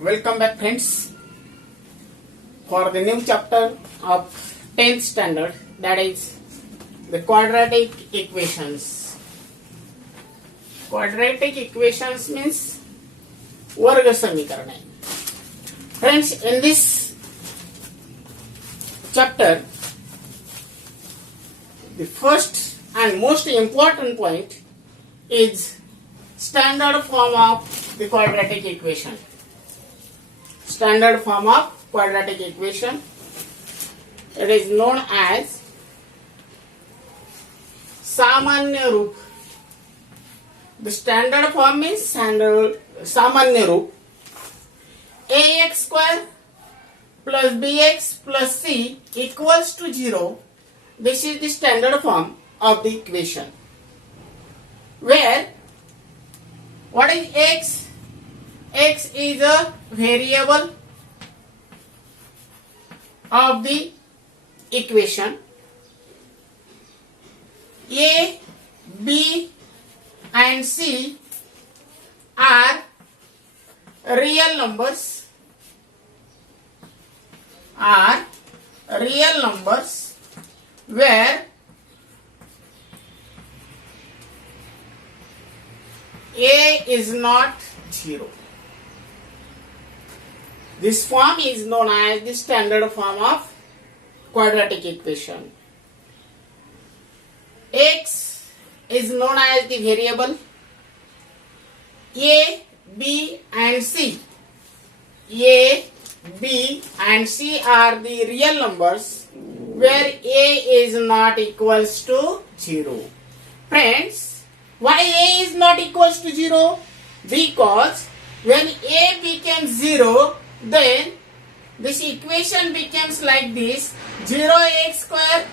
Welcome back, friends, for the new chapter of 10th standard, that is the quadratic equations. Quadratic equations means वर्ग समीकरण. Friends, in this chapter, the first and most important point is standard form of the quadratic equation. Standard form of quadratic equation. It is known as सामान्य रूप. The standard form means सामान्य रूप. ax square plus bx plus c equals to 0. This is the standard form of the equation. Where what is x? X is a variable of the equation. A, B and C are real numbers. Where A is not 0. This form is known as the standard form of quadratic equation. X is known as the variable. A, B and C. A, B and C are the real numbers where A is not equals to 0. Friends, why A is not equals to 0? Because when A becomes 0, then this equation becomes like this: 0x square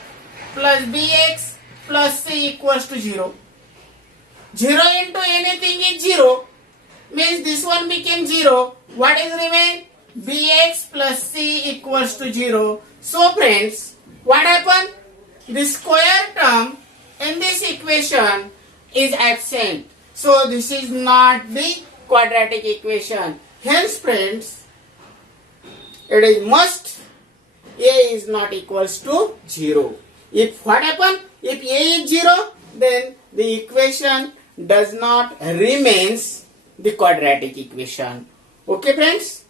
plus bx plus c equals to 0. 0 into anything is 0, means this one became 0. What is remain? Bx plus c equals to 0. So friends, what happened? The square term in this equation is absent. So this is not the quadratic equation. Hence friends, it is must A is not equals to 0. If what happen? If A is 0, then the equation does not remains the quadratic equation. Okay friends?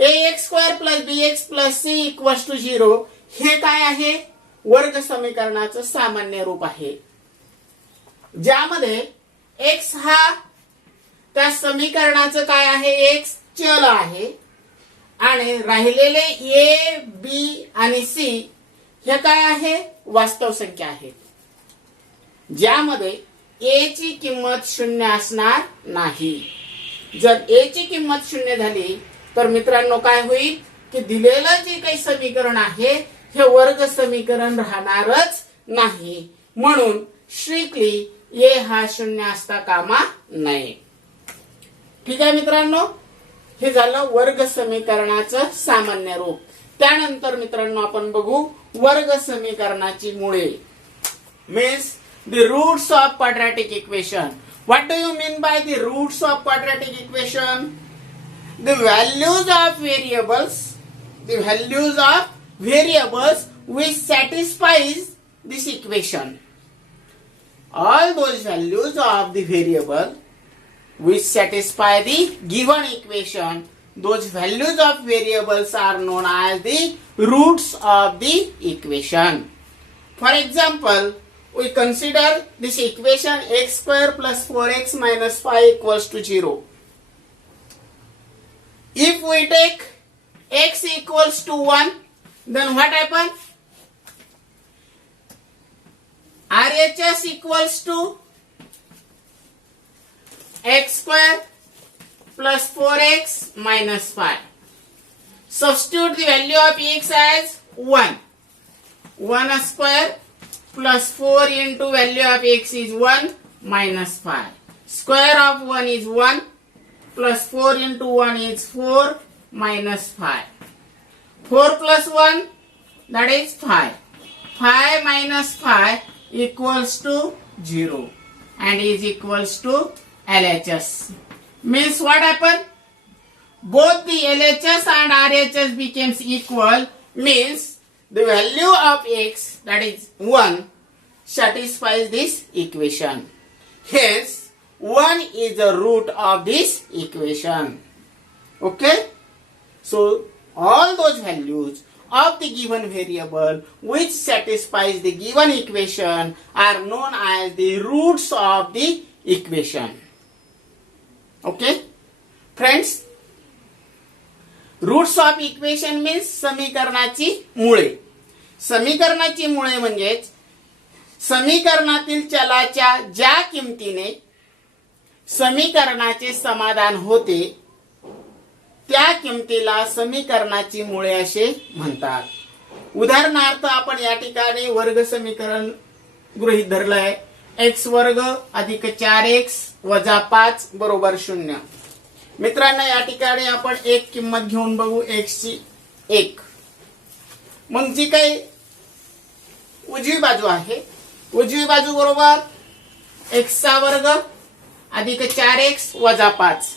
ax square plus bx plus c equals to 0 हे काय आहे? वर्ग समीकरणाचं सामान्य रूप आहे, ज्यामध्ये x हा त्या समीकरणाचं काय आहे? x चल आहे आणि राहिलेले a, b आणि c हे काय आहे? वास्तव संख्या आहेत, ज्यामध्ये a ची किंमत 0 असणार नाही. जर a ची किंमत 0 झाली तर मित्रांनो काय होईल की दिलेलं जे काही समीकरण आहे हे वर्ग समीकरण राहणारच नाही. म्हणून स्ट्रिक्टली a हा 0 असता कामा नये. ठीक आहे मित्रांनो, हे झालं वर्ग समीकरणाचं सामान्य रूप. त्यानंतर मित्रांनो आपण बघू वर्ग समीकरणाची मुळे. Means the roots of quadratic equation. What do you mean by the roots of quadratic equation? The values of variables which satisfies this equation. All those values of the variable which satisfy the given equation, those values of variables are known as the roots of the equation. For example, we consider this equation x square plus 4x minus 5 equals to 0. If we take x equals to 1, then what happens? RHS equals to x square plus 4x minus 5. Substitute the value of x as 1. 1 square plus 4 into value of x is 1 minus 5. Square of 1 is 1 plus 4 into 1 is 4 minus 5. 4 plus 1, that is 5. 5 minus 5 equals to 0 and is equals to LHS. Means what happened? both the LHS and RHS becomes equal, means the value of x, that is 1, satisfies this equation. Hence 1 is the root of this equation. Okay, so all those values of the given variable which satisfies the given equation are known as the roots of the equation. Okay friends, roots of equation means समीकरणाची मुळे. समीकरणाची मुळे म्हणजेच समीकरणातील चलाच्या ज्या किमतीने समीकरणाचे समाधान होते त्या किमतीला समीकरणाची मुळे असे म्हणतात. उदाहरणार्थ आपण या ठिकाणी वर्ग समीकरण गृहीत धरलंय, x वर्ग अधिक 4x वजा 5 बरोबर 0. मित्रांनो या ठिकाणी आपण एक किंमत घेऊन बघू, x ची 1. मग जी काही उजवी बाजू आहे, उजवी बाजू बरोबर x चा वर्ग अधिक 4x वजा 5.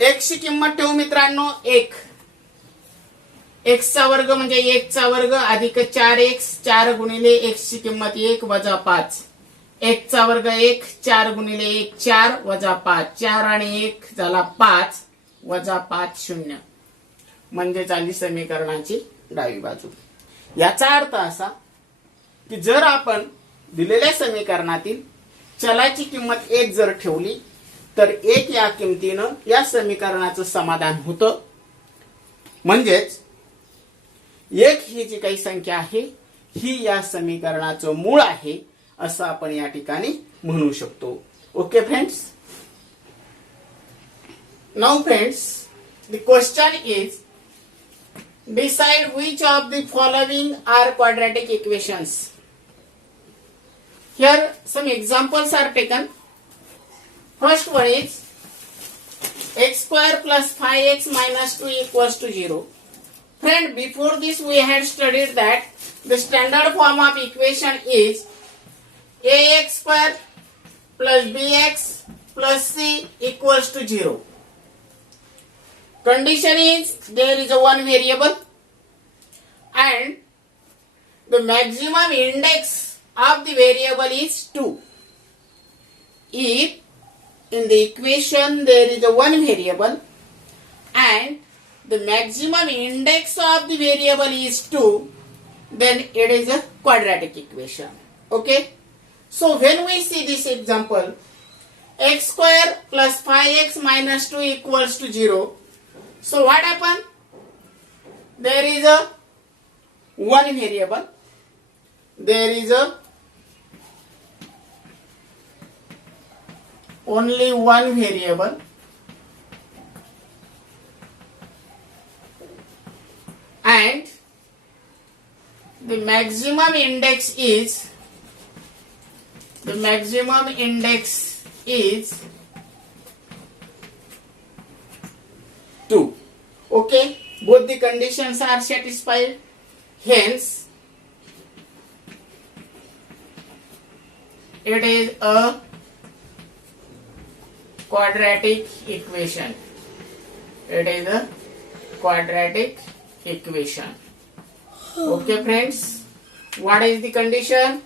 x ची किंमत ठेवू मित्रांनो 1. x चा वर्ग म्हणजे 1 चा वर्ग अधिक 4x, 4 गुणिले x ची किंमत 1 वजा 5. 1 चा वर्ग 1, 4 गुणिले 1 4 वजा 5, 4 आणि 1 झाला 5 वजा 5 0, म्हणजे झाली समीकरणाची डावी बाजू. याचा अर्थ असा की जर आपण दिलेल्या समीकरणातील चलाची किंमत 1 जर ठेवली तर 1 या किमतीनं या समीकरणाचं समाधान होतं. म्हणजेच 1 ही जी काही संख्या आहे ही या समीकरणाचं मूळ आहे असं आपण या ठिकाणी म्हणू शकतो. Okay friends, now friends the question is decide which of the following are quadratic equations. Here some examples are taken. First one is x square plus 5x minus 2 equals to 0. Friend, before this we had studied that the standard form of equation is ax square plus bx plus c equals to 0. Condition is there is a one variable and the maximum index of the variable is 2. If in the equation there is a one variable and the maximum index of the variable is 2, then it is a quadratic equation. Okay, so when we see this example, x square plus 5x minus 2 equals to 0, so what happened? There is a one variable, there is a only one variable, and the maximum index is 2. Okay, both the conditions are satisfied, hence it is a quadratic equation. It is a quadratic equation. Okay friends, what is the condition?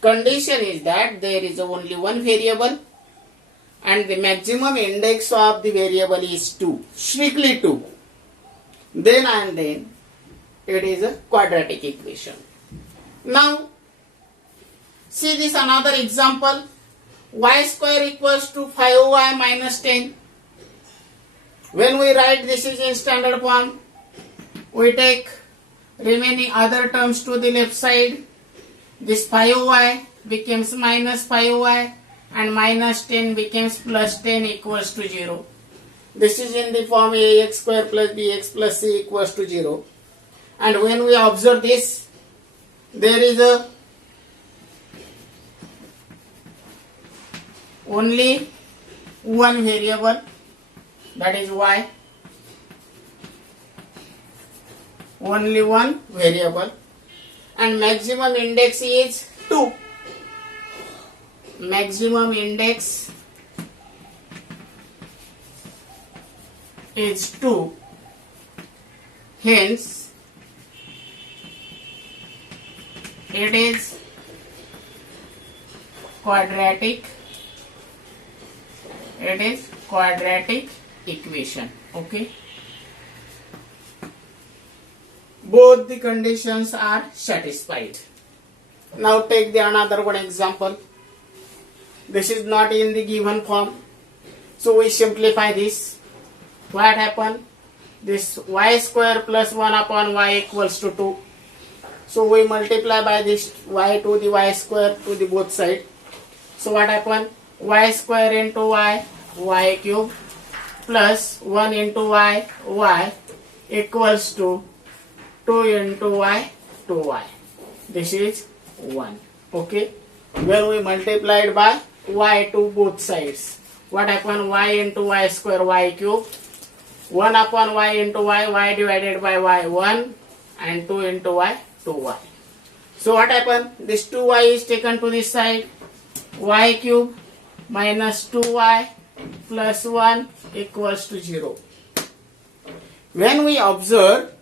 Condition is that there is only one variable and the maximum index of the variable is 2, strictly 2. Then and then it is a quadratic equation. Now see this another example. Y square equals to 5y minus 10. When we write this is in standard form, we take remaining other terms to the left side. This 5y becomes minus 5y and minus 10 becomes plus 10 equals to 0. This is in the form ax square plus bx plus c equals to 0. And when we observe this, there is a only one variable, that is y. Only one variable and maximum index is 2. Maximum index is 2. Hence, it is quadratic. It is quadratic equation. Okay. Both the conditions are satisfied. Now take the another one example. This is not in the given form. So we simplify this. What happened? This y square plus 1 upon y equals to 2. So we multiply by this y to the y square to the both side. So what happened? Y square into y, y cube plus 1 into y, y equals to 2 into y, 2y. This is 1. Okay. When we multiplied by y to both sides, what happened? Y into y square, y cube. 1 upon y into y divided by y, 1, and 2 into y, 2y. So what happened? This 2y is taken to this side. Y cube minus 2y plus 1 equals to 0. When we observe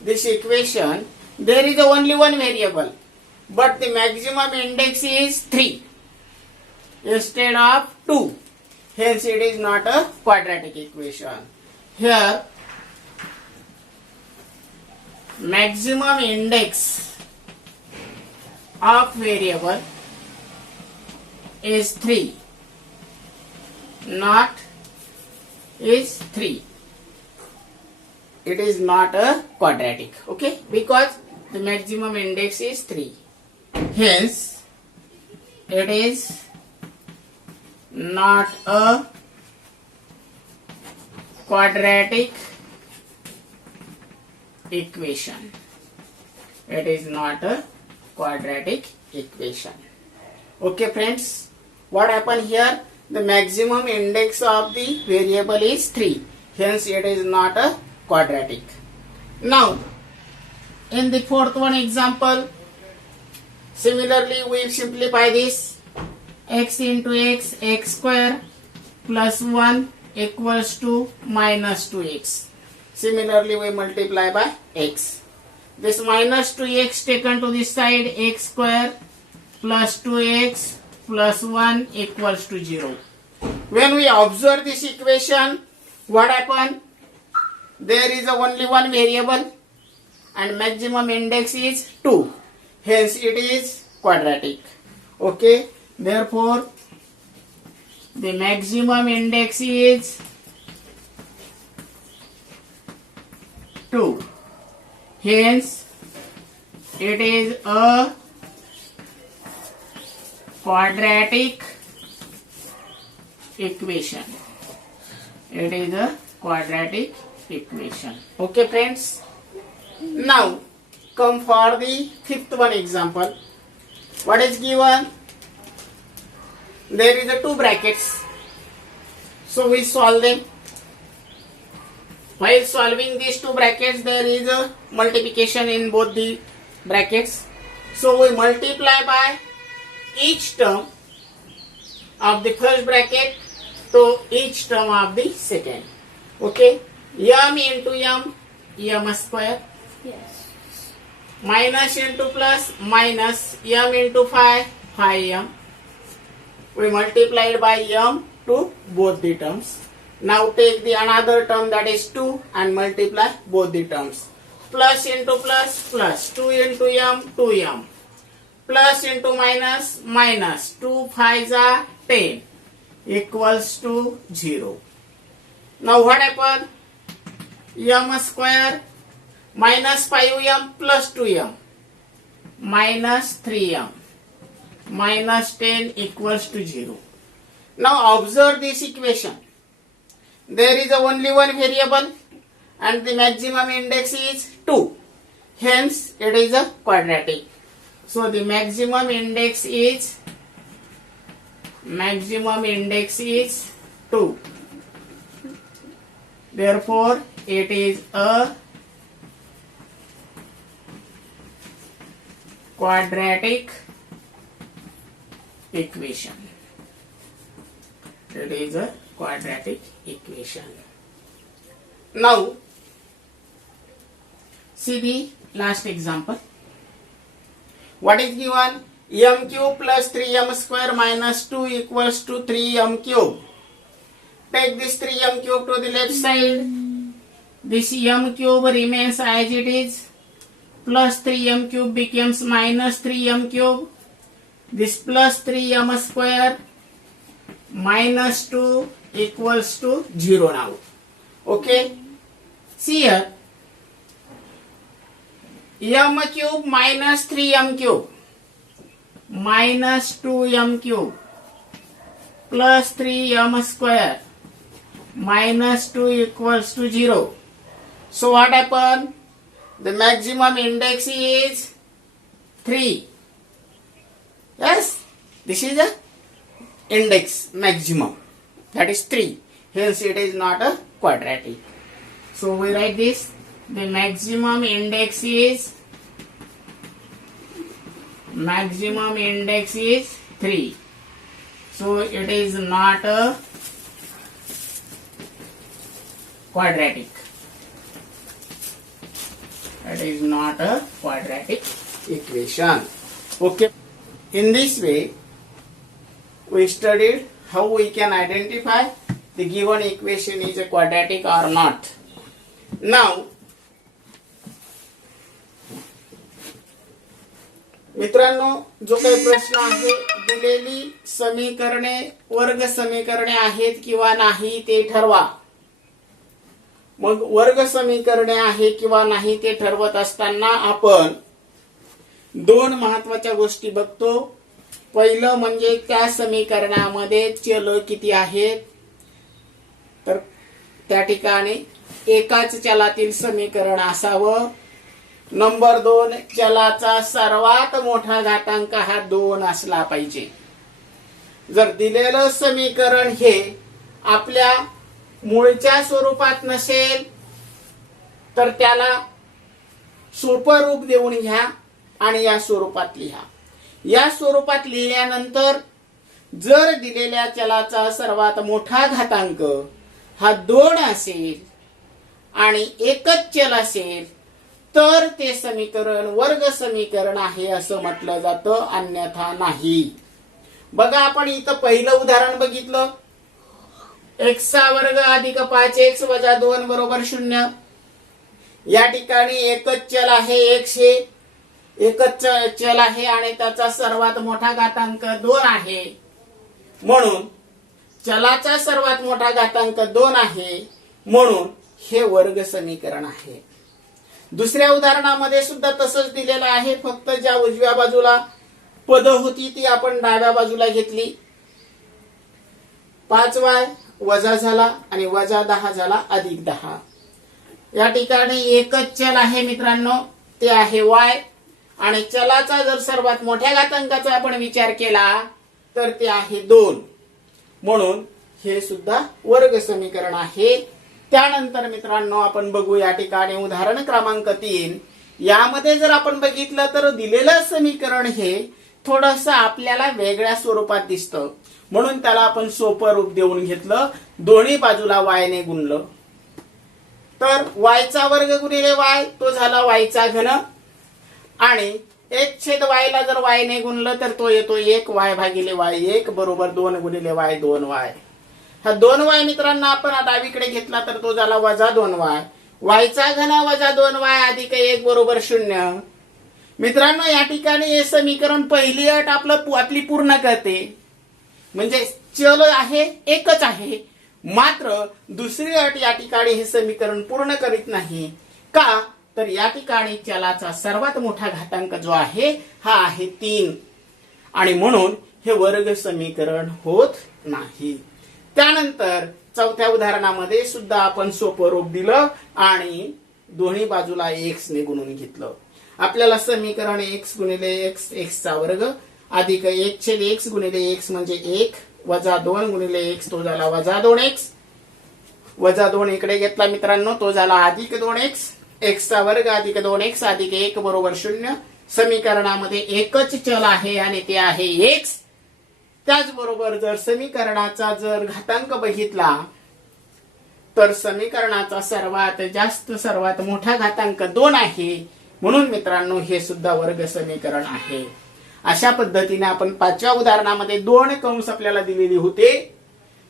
this equation, there is only one variable, but the maximum index is 3 instead of 2. Hence, it is not a quadratic equation. Here, maximum index of variable is 3, not is 3. It is not a quadratic, okay, because the maximum index is 3. Hence, it is not a quadratic equation. It is not a quadratic equation. Okay, friends, what happened here? The maximum index of the variable is 3. Hence, it is not a quadratic. Now, in the fourth one example, similarly we simplify this. X into x, x square plus 1 equals to minus 2x. Similarly we multiply by x. This minus 2x taken to this side, x square plus 2x plus 1 equals to 0. When we observe this equation, what happened? There is only one variable and maximum index is 2. Hence it is quadratic. Okay. Therefore, the maximum index is 2. Hence, it is a quadratic equation. It is a quadratic equation. Okay, friends. Now, come for the fifth one example. What is given? There is a 2 brackets. So we solve them. While solving these 2 brackets, there is a multiplication in both the brackets. So we multiply by each term of the first bracket to each term of the second. Okay. M into m square. Yes. Minus into plus, minus m into phi m. We multiplied by m to both the terms. Now take the another term, that is 2, and multiply both the terms. Plus into plus, plus 2 into m, 2m. Plus into minus, minus 2 5s are 10 equals to 0. Now what happened? M square minus 5m plus 2m minus 3m minus 10 equals to 0. Now observe this equation. There is only one variable and the maximum index is 2. Hence, it is a quadratic. So the maximum index is 2. Therefore, it is a quadratic equation. It is a quadratic equation. Now, see the last example. What is given? M cube plus 3m square minus 2 equals to 3m cube. Take this 3m cube to the left side. This m cube remains as it is. Plus 3m cube becomes minus 3m cube. This plus 3m square minus 2 equals to 0 now. Okay. See here. M cube minus 3m cube minus 2m cube plus 3m square minus 2 equals to 0. So what happened? The maximum index is 3. Yes, this is the index maximum, that is 3. Hence it is not a quadratic. So we write this. The maximum index is 3. So it is not a quadratic. It is not a quadratic equation. Okay. In this way, we studied how we can identify the given equation is a quadratic or not. Now, मित्रांनो, जो काही प्रश्न आहे, दिलेली समीकरणे वर्ग समीकरणे आहेत किंवा नाही ते ठरवा. मग वर्ग समीकरणे आहे किंवा नाही ते ठरवत असताना आपण दोन महत्त्वाच्या गोष्टी बघतो. पहिलं म्हणजे त्या समीकरणामध्ये चल किती आहेत, तर त्या ठिकाणी एकाच चलातील समीकरण असावं. नंबर 2, चलाचा सर्वात मोठा घातांक हा 2 असला पाहिजे. जर दिलेलं समीकरण हे आपल्या मूळच्या स्वरूपात नसेल तर त्याला सोपं रूप देऊन घ्या आणि या स्वरूपात लिहा. या स्वरूपात लिहिल्यानंतर जर दिलेल्या चलाचा सर्वात मोठा घातांक हा 2 असेल आणि एकच चल असेल तर ते समीकरण वर्ग समीकरण आहे असं म्हटलं जातं, अन्यथा नाही. बघा, आपण इथं पहिलं उदाहरण बघितलं. x चा वर्ग अधिक 5x वजा 2 बरोबर 0. या ठिकाणी एकच चल आहे, x हे एकच चल आहे आणि त्याचा सर्वात मोठा घातांक 2 आहे. म्हणून चलाचा सर्वात मोठा घातांक 2 आहे, म्हणून हे वर्ग समीकरण आहे. दुसऱ्या उदाहरणामध्ये सुद्धा तसंच दिलेलं आहे, फक्त ज्या उजव्या बाजूला पद होती ती आपण डाव्या बाजूला घेतली. 5y वजा झाला आणि वजा 10 झाला अधिक 10. या ठिकाणी एकच चल आहे मित्रांनो, ते आहे y. आणि चलाचा जर सर्वात मोठ्या घातांकाचा आपण विचार केला तर ते आहे 2. म्हणून हे सुद्धा वर्ग समीकरण आहे. त्यानंतर मित्रांनो आपण बघू या ठिकाणी उदाहरण क्रमांक 3. यामध्ये जर आपण बघितलं तर दिलेलं समीकरण हे थोडंसं आपल्याला वेगळ्या स्वरूपात दिसतं, म्हणून त्याला आपण सोपं रूप देऊन घेतलं. दोन्ही बाजूला y ने गुणलं तर y चा वर्ग गुणिले y तो झाला y चा घन, आणि 1/y ला जर y ने गुणलं तर तो येतो 1y भागिले y 1 बरोबर 2 गुणिले y 2y. हा 2y मित्रांनो आपण डावीकडे घेतला तर तो झाला वजा 2y. y चा घन वजा 2y अधिक 1 बरोबर 0. मित्रांनो, या ठिकाणी हे समीकरण पहिली अट आपली पूर्ण करते, म्हणजे चल आहे एकच आहे. मात्र दुसरी अट या ठिकाणी हे समीकरण पूर्ण करीत नाही. का तर या ठिकाणी चलाचा सर्वात मोठा घातांक जो आहे हा आहे 3, आणि म्हणून हे वर्ग समीकरण होत नाही. त्यानंतर चौथ्या उदाहरणामध्ये सुद्धा आपण सोपं रूप दिलं आणि दोन्ही बाजूला x ने गुणून घेतलं. आपल्याला समीकरण x गुणिले x x चा वर्ग अधिक 1/x गुणिले x म्हणजे 1 वजा 2 गुणिले x तो झाला वजा 2x. वजा 2 इकडे घेतला मित्रांनो, तो झाला अधिक 2x. x चा वर्ग अधिक 2x अधिक 1 बरोबर 0. समीकरणामध्ये एकच चल आहे आणि ते आहे x. त्याचबरोबर जर समीकरणाचा जर घातांक बघितला तर समीकरणाचा सर्वात मोठा घातांक 2 आहे. म्हणून मित्रांनो हे सुद्धा वर्ग समीकरण आहे. अशा पद्धतीने आपण 5व्या उदाहरणामध्ये 2 कंस आपल्याला दिलेले होते.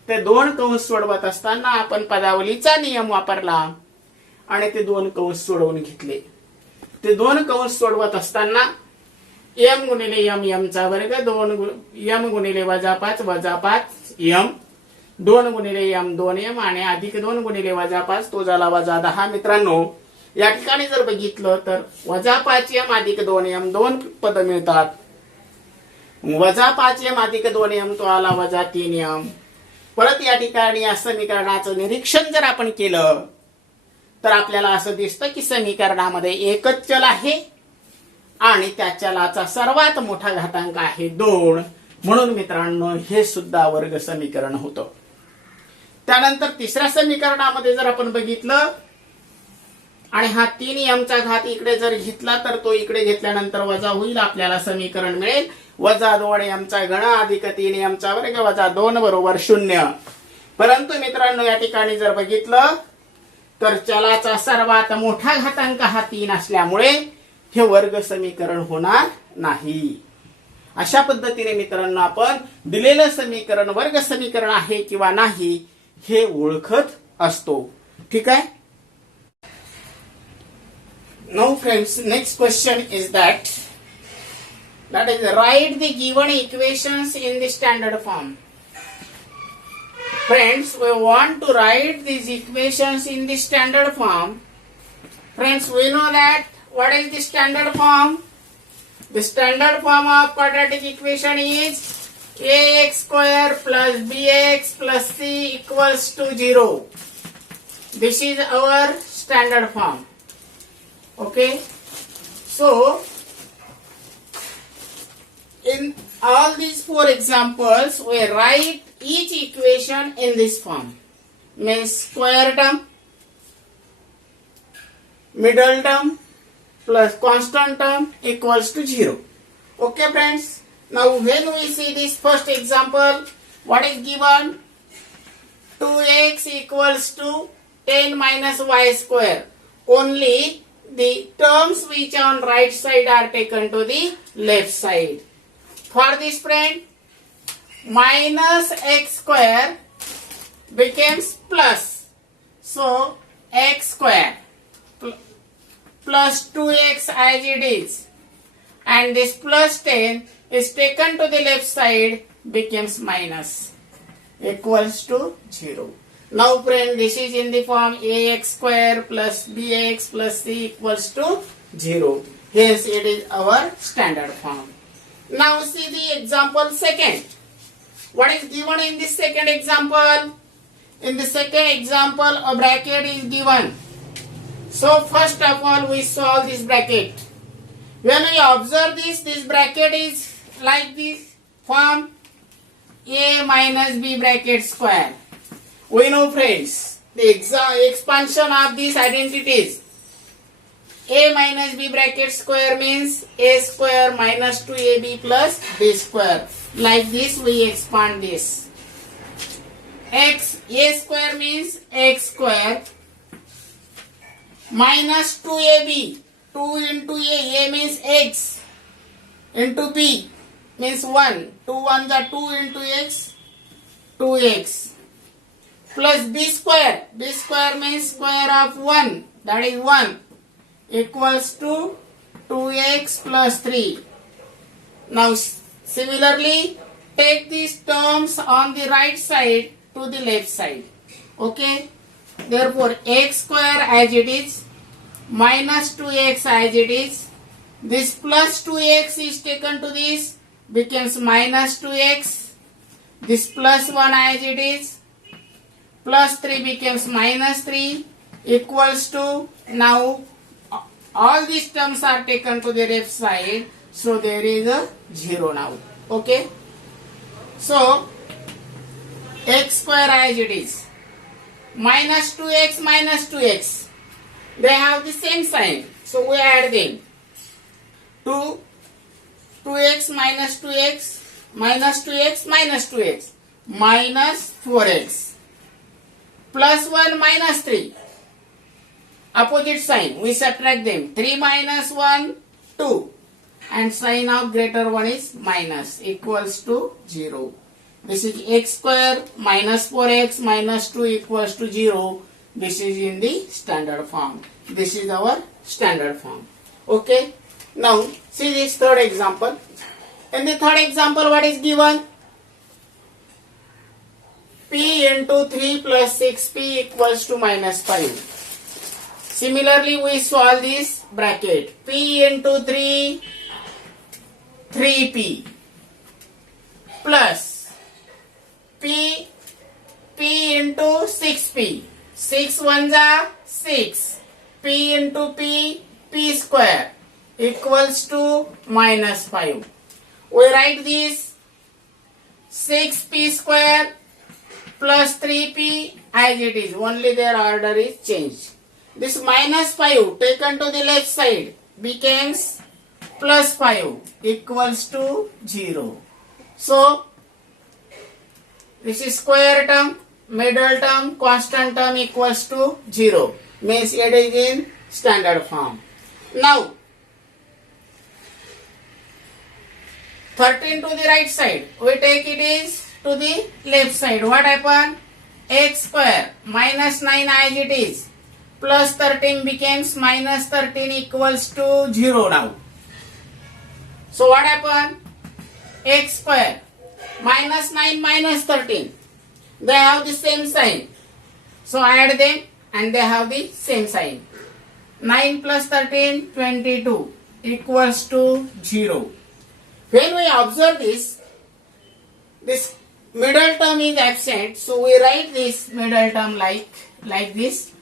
ते 2 कंस सोडवत असताना आपण पदावलीचा नियम वापरला आणि ते 2 कंस सोडवून घेतले. ते 2 कंस सोडवत असताना m गुणिले m चा वर्ग 2 m गुणिले -5 -5 m 2 गुणिले m 2m आणि अधिक 2 गुणिले -5 तो झाला -10. मित्रांनो या ठिकाणी जर बघितलं तर -5m अधिक 2m 2 पद मिळतात. -5m अधिक 2m तो आला -3m. परत या ठिकाणी या समीकरणाचं निरीक्षण जर आपण केलं तर आपल्याला असं दिसतं की समीकरणामध्ये एकच चल आहे आणि त्या चलाचा सर्वात मोठा घातांक आहे 2. म्हणून मित्रांनो हे सुद्धा वर्ग समीकरण होतं. त्यानंतर तिसऱ्या समीकरणामध्ये जर आपण बघितलं आणि हा 3m चा घात इकडे जर घेतला तर तो इकडे घेतल्यानंतर वजा होईल. आपल्याला समीकरण मिळेल -2m चा घन अधिक 3m चा वर्ग -2 बरोबर 0. परंतु मित्रांनो या ठिकाणी जर बघितलं तर चलाचा सर्वात मोठा घातांक हा 3 असल्यामुळे हे वर्ग समीकरण होणार नाही. अशा पद्धतीने मित्रांनो आपण दिलेलं समीकरण वर्ग समीकरण आहे किंवा नाही हे ओळखत असतो. ठीक आहे. Now friends, next question is that is write the given equations in the standard form. Friends, we want to write these equations in the standard form. Friends, we know that what is the standard form? The standard form of quadratic equation is ax square plus bx plus c equals to 0. This is our standard form. Okay, so in all these 4 examples we write each equation in this form, means square term, middle term plus constant term equals to 0. Okay friends, now when we see this first example, what is given? 2x equals to 10 minus y square. Only the terms which on right side are taken to the left side. For this friend, minus x square becomes plus. So x square plus 2x as it is, and this plus 10 is taken to the left side becomes minus equals to 0. Now friend, this is in the form ax square plus bx plus c equals to 0. Hence it is our standard form. Now see the example second. What is given in this second example? In the second example a bracket is given. So first of all we solve this bracket. When we observe this bracket is like this form a minus b bracket square. We know friends the expansion of these identities. A minus b bracket square means a square minus 2ab plus b square. Like this we expand this. A square means x square minus 2ab. 2 into a means x into b means 1. 2 1s are 2 into x, 2x. Plus b square. B square means square of 1, that is 1, equals to 2x plus 3. Now similarly take these terms on the right side to the left side. Okay, therefore x square as it is, minus 2x as it is, this plus 2x is taken to this becomes minus 2x, this plus 1 as it is, plus 3 becomes minus 3 equals to, now all these terms are taken to the left side, so there is a 0 now. Okay, so x square as it is, minus 2x, they have the same sign, so we add them. 2x minus 2x minus 2x minus 2x minus 4x plus 1 minus 3. Opposite sign, we subtract them. 3 minus 1, 2. And sign of greater one is minus, equals to 0. This is x square minus 4x minus 2 equals to 0. This is in the standard form. This is our standard form. Okay. Now, see this third example. In the third example, what is given? P into 3 plus 6p equals to minus 5. Similarly, we solve this bracket. P into 3, 3p plus p into 6p. 6 ones are 6. P into p square equals to minus 5. We write this 6p square plus 3p as it is. Only their order is changed. This minus 5 taken to the left side becomes plus 5 equals to 0. So, this is square term, middle term, constant term equals to 0. Means it is in standard form. Now, 13 to the right side, we take it is to the left side. What happened? X square minus 9 as it is plus 13 becomes minus 13 equals to 0 now. So what happened? X square minus 9 minus 13. They have the same sign. So add them and they have the same sign. 9 plus 13, 22 equals to 0. When we observe this middle term is absent, so we write this middle term like this.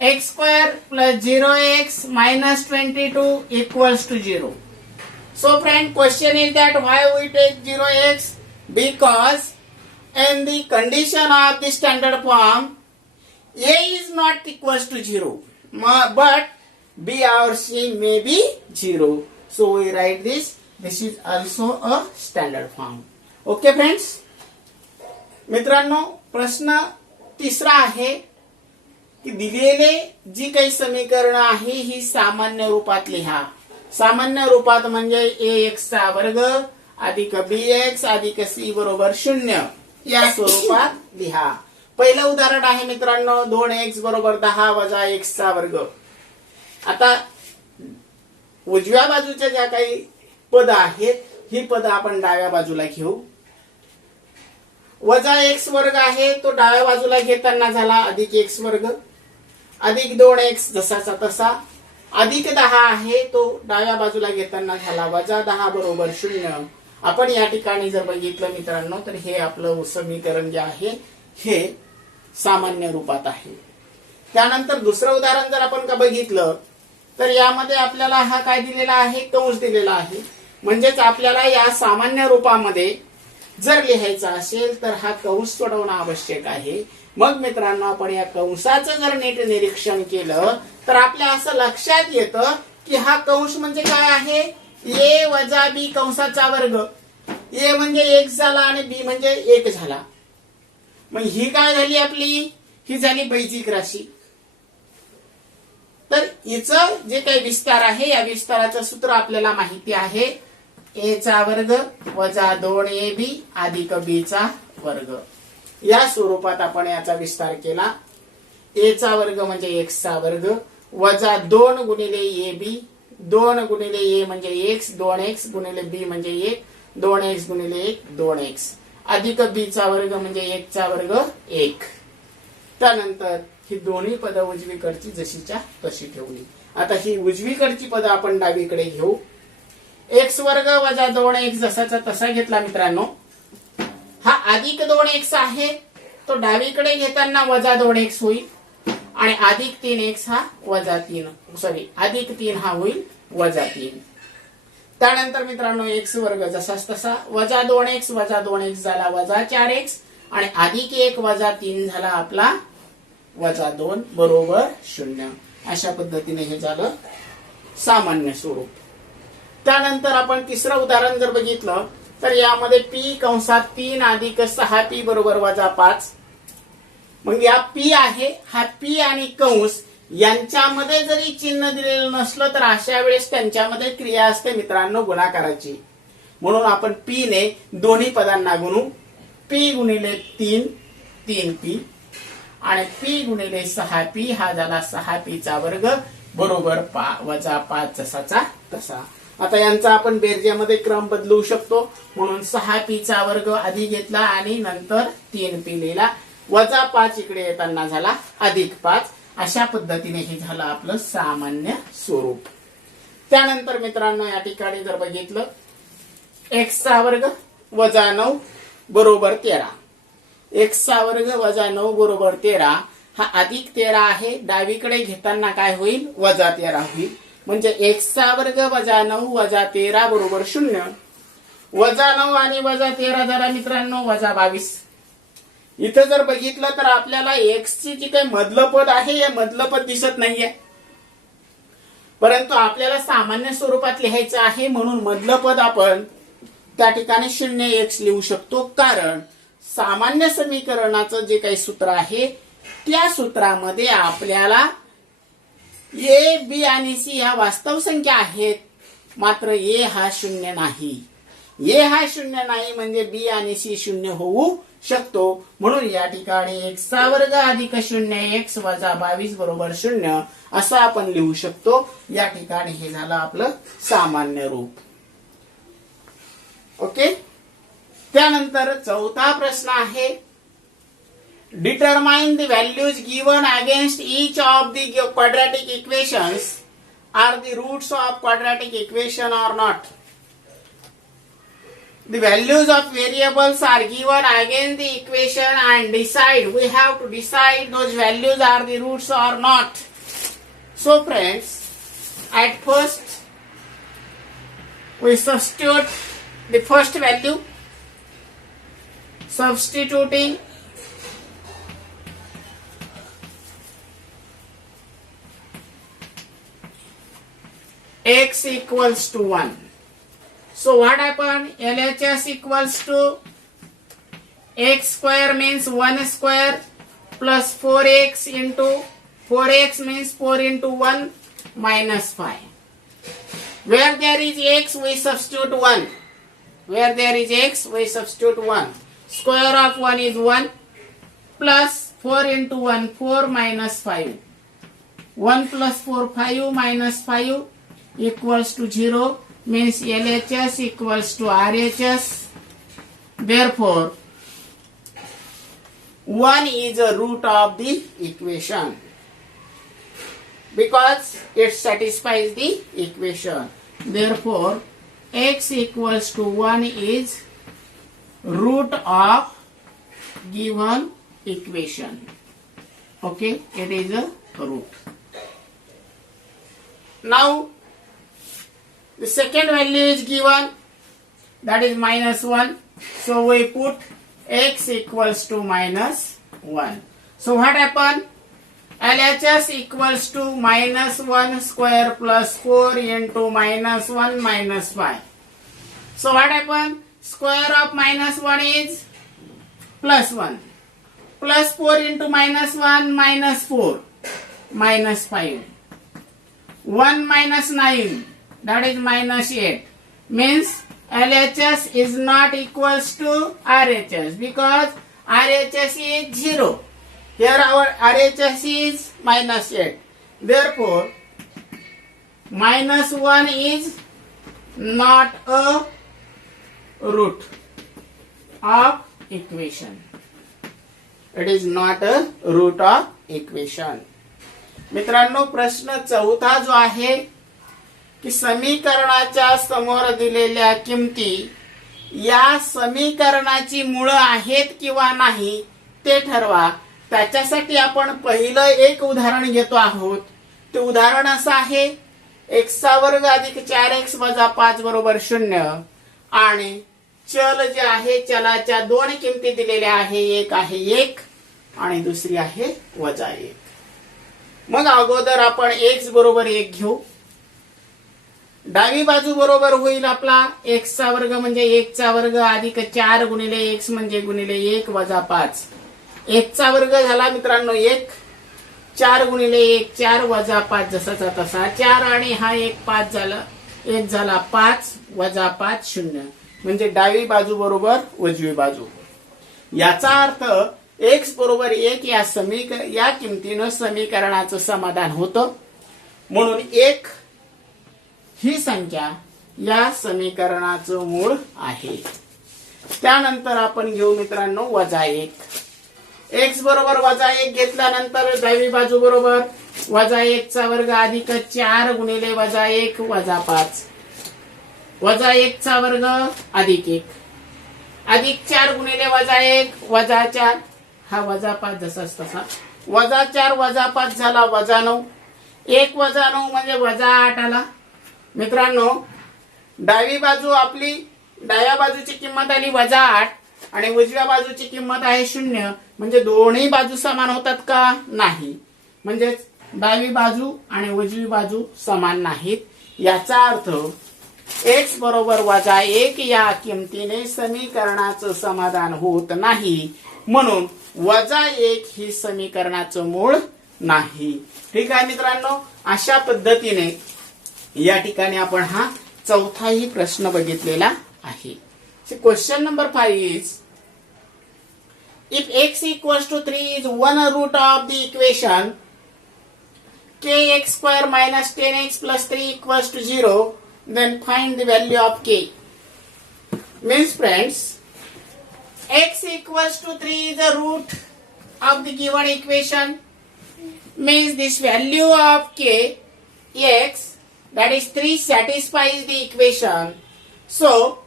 X square plus 0x minus 22 equals to 0. So friend, question is that why we take 0x? Because in the condition of the standard form, A is not equals to 0, but B or C may be 0. So we write this. This is also a standard form. Okay friends? मित्रांनो, प्रश्न तिसरा आहे की दिलेले जी काही समीकरण आहे ही सामान्य रूपात लिहा. सामान्य रूपात म्हणजे ax चा वर्ग अधिक bx अधिक c बरोबर 0 या स्वरूपात लिहा. पहिलं उदाहरण आहे मित्रांनो, 2x बरोबर 10 वजा x चा वर्ग. आता उजव्या बाजूच्या ज्या काही पद आहेत ही पद आपण डाव्या बाजूला घेऊ. वजा x वर्ग आहे तो डाव्या बाजूला घेताना झाला अधिक x वर्ग अधिक 2x जसाचा तसा अधिक 10 आहे तो डाव्या बाजूला घेताना झाला वजा 10 बरोबर 0. आपण या ठिकाणी जर बघितलं मित्रांनो तर हे आपलं समीकरण जे आहे हे सामान्य रूपात आहे. त्यानंतर दुसरं उदाहरण जर आपण का बघितलं तर यामध्ये आपल्याला हा काय दिलेला आहे, कंस दिलेला आहे. म्हणजेच आपल्याला या सामान्य रूपामध्ये जर लिहायचा असेल तर हा कंस सोडवणं आवश्यक आहे. मग मित्रांनो आपण या कंसाचं जर नीट निरीक्षण केलं तर आपल्या असं लक्षात येतं की हा कंस म्हणजे काय आहे, a वजा b कंसाचा वर्ग. a म्हणजे 1 झाला आणि b म्हणजे 1 झाला. मग ही काय झाली आपली, ही झाली बैजिक राशी. तर हिचं जे काही विस्तार आहे या विस्ताराचं सूत्र आपल्याला माहिती आहे, a चा वर्ग वजा 2ab अधिक b चा वर्ग. या स्वरूपात आपण याचा विस्तार केला. a चा वर्ग म्हणजे x चा वर्ग वजा 2 गुणिले ab, 2 गुणिले a म्हणजे x, 2x गुणिले b म्हणजे 1, 2x गुणिले 1 2x अधिक b चा वर्ग म्हणजे 1 चा वर्ग 1. त्यानंतर ही दोन्ही पद उजवीकडची जशीच्या तशी ठेवली. आता ही उजवीकडची पद आपण डावीकडे घेऊ. x वर्ग वजा 2x जसाचा तसा घेतला मित्रांनो. हा अधिक 2x आहे तो डावीकडे घेताना वजा 2x होईल आणि अधिक 3x हा वजा 3 अधिक 3 हा होईल वजा 3. त्यानंतर मित्रांनो x वर्ग जसाच तसा वजा 2x झाला वजा 4x आणि अधिक 1 वजा 3 झाला आपला वजा 2 बरोबर 0. अशा पद्धतीने हे झालं सामान्य स्वरूप. त्यानंतर आपण तिसरं उदाहरण जर बघितलं तर यामध्ये p कंसात 3 अधिक 6p बरोबर वजा 5 मग या पी आहे, हा पी आणि कंस यांच्यामध्ये जरी चिन्ह दिलेलं नसलं तर अशा वेळेस त्यांच्यामध्ये क्रिया असते मित्रांनो गुणाकाराची. म्हणून आपण पी ने दोन्ही पदांना गुणू. पी गुणिले 3 3p आणि पी गुणिले 6p हा झाला 6p चा वर्ग बरोबर वजा 5 जसाचा तसा. आता यांचा आपण बेरजेमध्ये क्रम बदलू शकतो. म्हणून 6p चा वर्ग आधी घेतला आणि नंतर 3p लिहिला. वजा 5 इकडे येताना झाला अधिक 5. अशा पद्धतीने हे झालं आपलं सामान्य स्वरूप. त्यानंतर मित्रांनो या ठिकाणी जर बघितलं x चा वर्ग वजा 9 बरोबर 13. x चा वर्ग वजा 9 बरोबर 13 हा अधिक 13 आहे. डावीकडे घेताना काय होईल वजा 13 होईल. म्हणजे x चा वर्ग वजा 9 वजा 13 बरोबर 0. वजा 9 आणि वजा 13 झाला मित्रांनो वजा 22. इथं जर बघितलं तर आपल्याला x ची जी काही मधलं पद आहे हे मधलं पद दिसत नाहीये, परंतु आपल्याला सामान्य स्वरूपात लिहायचं आहे. म्हणून मधलं पद आपण त्या ठिकाणी 0x लिहू शकतो. कारण सामान्य समीकरणाचं जे काही सूत्र आहे त्या सूत्रामध्ये आपल्याला a, b आणि c ह्या वास्तव संख्या आहेत, मात्र a हा 0 नाही. a हा 0 नाही म्हणजे b आणि c 0 होऊ शकतो. म्हणून या ठिकाणी x चा वर्ग अधिक 0x वजा 22 बरोबर 0 असं आपण लिहू शकतो. या ठिकाणी हे झालं आपलं सामान्य रूप. ओके. त्यानंतर चौथा प्रश्न आहे determine the values given against each of the quadratic equations are the roots of quadratic equation or not. The values of variables are given against the equation and decide. We have to decide those values are the roots or not. So friends, at first we substitute the first value. Substituting x equals to 1. So what happened? LHS equals to x square means 1 square plus 4x into 4x means 4 into 1 minus 5. Where there is x we substitute 1. Where there is x we substitute 1. Square of 1 is 1 plus 4 into 1 4 minus 5. 1 plus 4 5 minus 5 equals to 0. Means LHS equals to RHS. Therefore, 1 is a root of the equation because it satisfies the equation. Therefore, x equals to 1 is root of given equation. Okay, it is a root. Now, the second value is given, that is minus 1. So we put x equals to minus 1. So what happened? LHS equals to minus 1 square plus 4 into minus 1 minus 5. So what happened? Square of minus 1 is plus 1. Plus 4 into minus 1 minus 4 minus 5. 1 minus 9. That is minus 8. Means LHS is not equals to RHS because RHS is 0. Here our RHS is minus 8. Therefore, minus 1 is not a root of equation. It is not a root of equation. मित्रांनो प्रश्न चौथा जो आहे की समीकरणाच्या समोर दिलेल्या किमती या समीकरणाची मुळं आहेत किंवा नाही ते ठरवा. त्याच्यासाठी आपण पहिलं एक उदाहरण घेतो आहोत. ते उदाहरण असं आहे x चा वर्ग अधिक 4x वजा 5 बरोबर 0 आणि चल जे आहे चलाच्या दोन किमती दिलेल्या आहे. एक आहे 1 आणि दुसरी आहे वजा 1. मग अगोदर आपण x बरोबर 1 घेऊ. डावी बाजू बरोबर होईल आपला x चा वर्ग म्हणजे 1 चा वर्ग अधिक 4 गुणिले x म्हणजे गुणिले 1 वजा 5 एक चा वर्ग झाला मित्रांनो 1, 4 गुणिले 1 4 वजा 5 जसाचा तसा 4 आणि हा 1 5 झाला, 1 झाला 5 वजा 5 0, म्हणजे डावी बाजू बरोबर उजवी बाजू. याचा अर्थ x बरोबर 1 या किमतीनं समीकरणाचं समाधान होतं. म्हणून 1 ही संख्या या समीकरणाचं मूळ आहे. त्यानंतर आपण घेऊ मित्रांनो वजा 1. x बरोबर वजा 1 घेतल्यानंतर डावी बाजू बरोबर वजा 1 चा वर्ग अधिक 4 गुणिले वजा 1 वजा 5, वजा 1 चा वर्ग अधिक 1 अधिक 4 गुणिले वजा 1 वजा 4, हा वजा 5 जसाच तसा, वजा 4 वजा 5 झाला वजा 9, 1 वजा 9 म्हणजे वजा 8 आला. मित्रांनो डावी बाजू आपली, डाव्या बाजूची किंमत आली वजा 8 आणि उजव्या बाजूची किंमत आहे 0, म्हणजे दोन्ही बाजू समान होतात का? नाही. म्हणजे डावी बाजू आणि उजवी बाजू समान नाहीत. याचा अर्थ x बरोबर वजा 1 या किमतीने समीकरणाचं समाधान होत नाही. म्हणून वजा 1 ही समीकरणाचं मूळ नाही. ठीक आहे मित्रांनो, अशा पद्धतीने या ठिकाणी आपण हा चौथाही प्रश्न बघितलेला आहे. Question number 5 is if x equals to 3 is one root of the equation kx square minus 10x plus 3 equals to 0, then find the value of k. Means friends, x equals to 3 is a root of the given equation. Means this value of k, x, that is 3, satisfies the equation. So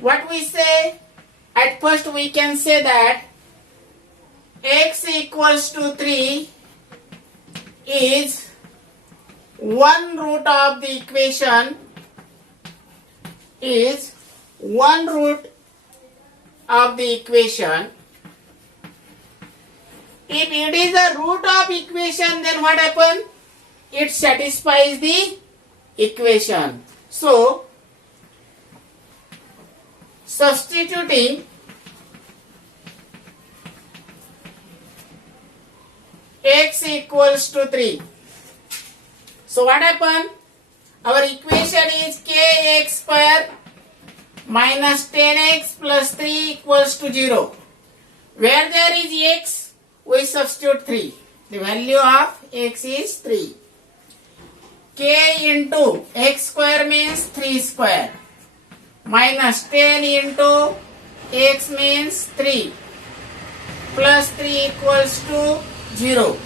what we say? At first we can say that x equals to 3 is one root of the equation, is one root of the equation. If it is a root of equation, then what happens? It satisfies the equation. So substituting x equals to 3. So what happened? Our equation is kx square minus 10x plus 3 equals to 0. Where there is x, we substitute 3. The value of x is 3. K into x square means 3 square. Minus 10 into x means 3 plus 3 equals to 0.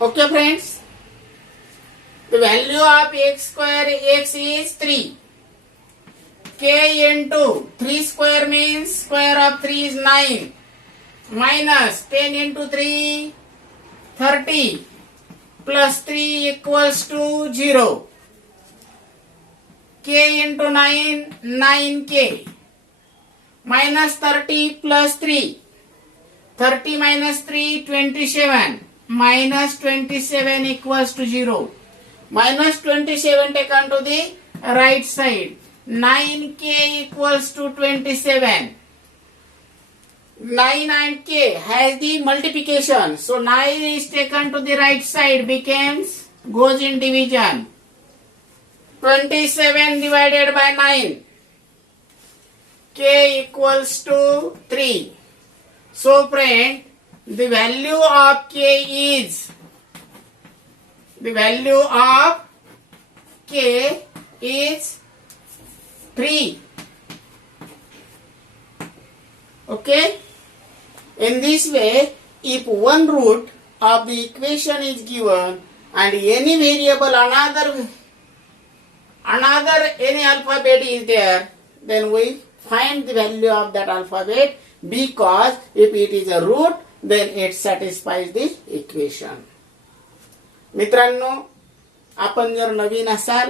Okay friends, the value of x square x is 3. K into 3 square means square of 3 is 9, minus 10 into 3 30 plus 3 equals to 0. K into 9 9k minus 30 plus 3, 30 minus 3 27, minus 27 equals to 0. Minus 27 taken to the right side. 9k equals to 27. 9 and k has the multiplication. So 9 is taken to the right side, goes in division. 27 divided by 9. K equals to 3. So friend, the value of k is, the value of k is 3. Okay? In this way, if one root of the equation is given and any variable another any alphabet is there, then we find the value of that alphabet, because if it is a root, then it satisfies the equation. मित्रांनो, आपण जर नवीन असाल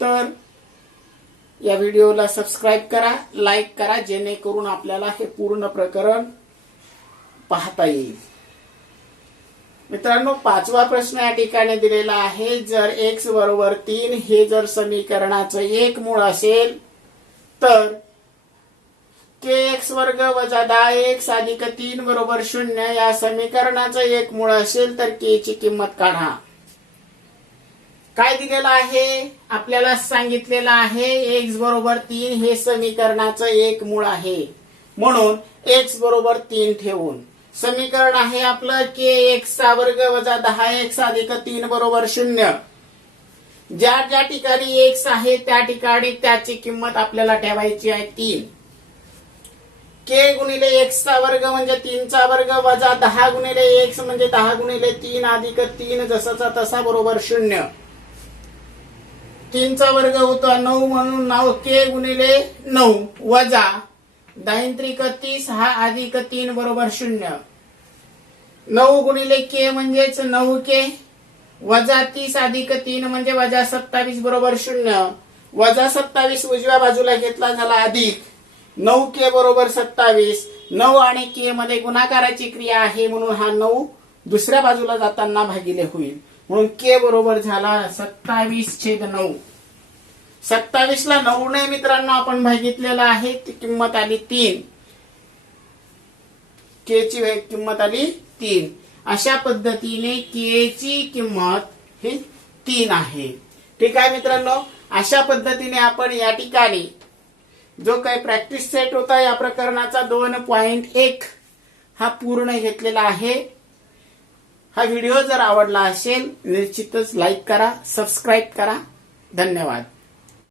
तर या व्हिडिओला सबस्क्राईब करा, लाईक करा, जेणेकरून आपल्याला हे पूर्ण प्रकरण पाहता येईल. मित्रांनो, 5वा प्रश्न या ठिकाणी दिलेला आहे. जर x बरोबर 3 हे जर समीकरणाचं एक मूळ असेल तर kx वर्ग वजा 10x अधिक 3 बरोबर 0 या समीकरणाचं एक मूळ असेल तर k ची किंमत काढा. काय दिलेलं आहे? आपल्याला सांगितलेलं आहे x बरोबर 3 हे समीकरणाचं एक मूळ आहे. म्हणून x बरोबर 3 ठेवून समीकरण आहे आपलं kx चा वर्ग वजा 10x अधिक 3 बरोबर 0. ज्या ज्या ठिकाणी x आहे त्या ठिकाणी त्याची किंमत आपल्याला ठेवायची आहे 3. k गुणिले x चा वर्ग म्हणजे 3 चा वर्ग वजा 10 गुणिले x म्हणजे 10 गुणिले 3 अधिक 3 जसाचा तसा बरोबर 0. 3 चा वर्ग होता 9 म्हणून 9 k गुणिले 9 वजा 10 त्रिक 30 हा अधिक 3 बरोबर 0. 9 गुणिले k म्हणजेच 9k वजा 30 अधिक 3 म्हणजे वजा 27 बरोबर 0. वजा 27 उजव्या बाजूला घेतला झाला अधिक 9k बरोबर 27. 9 आणि k मध्ये गुणाकाराची क्रिया आहे म्हणून हा 9 दुसऱ्या बाजूला जाताना भागिले होईल. म्हणून k बरोबर झाला 27/9. 27 ला 9 ने मित्रांनो आपण भागितलेला आहे. ती किंमत आली 3. k ची किंमत आली 3. अशा पद्धतीने k ची किंमत ही 3 आहे. ठीक आहे मित्रांनो, अशा पद्धतीने आपण या ठिकाणी जो काही प्रॅक्टिस सेट होता या प्रकरणाचा 2.1 हा पूर्ण घेतलेला आहे. हा व्हिडिओ जर आवडला असेल निश्चितच लाईक करा, सबस्क्राईब करा. धन्यवाद.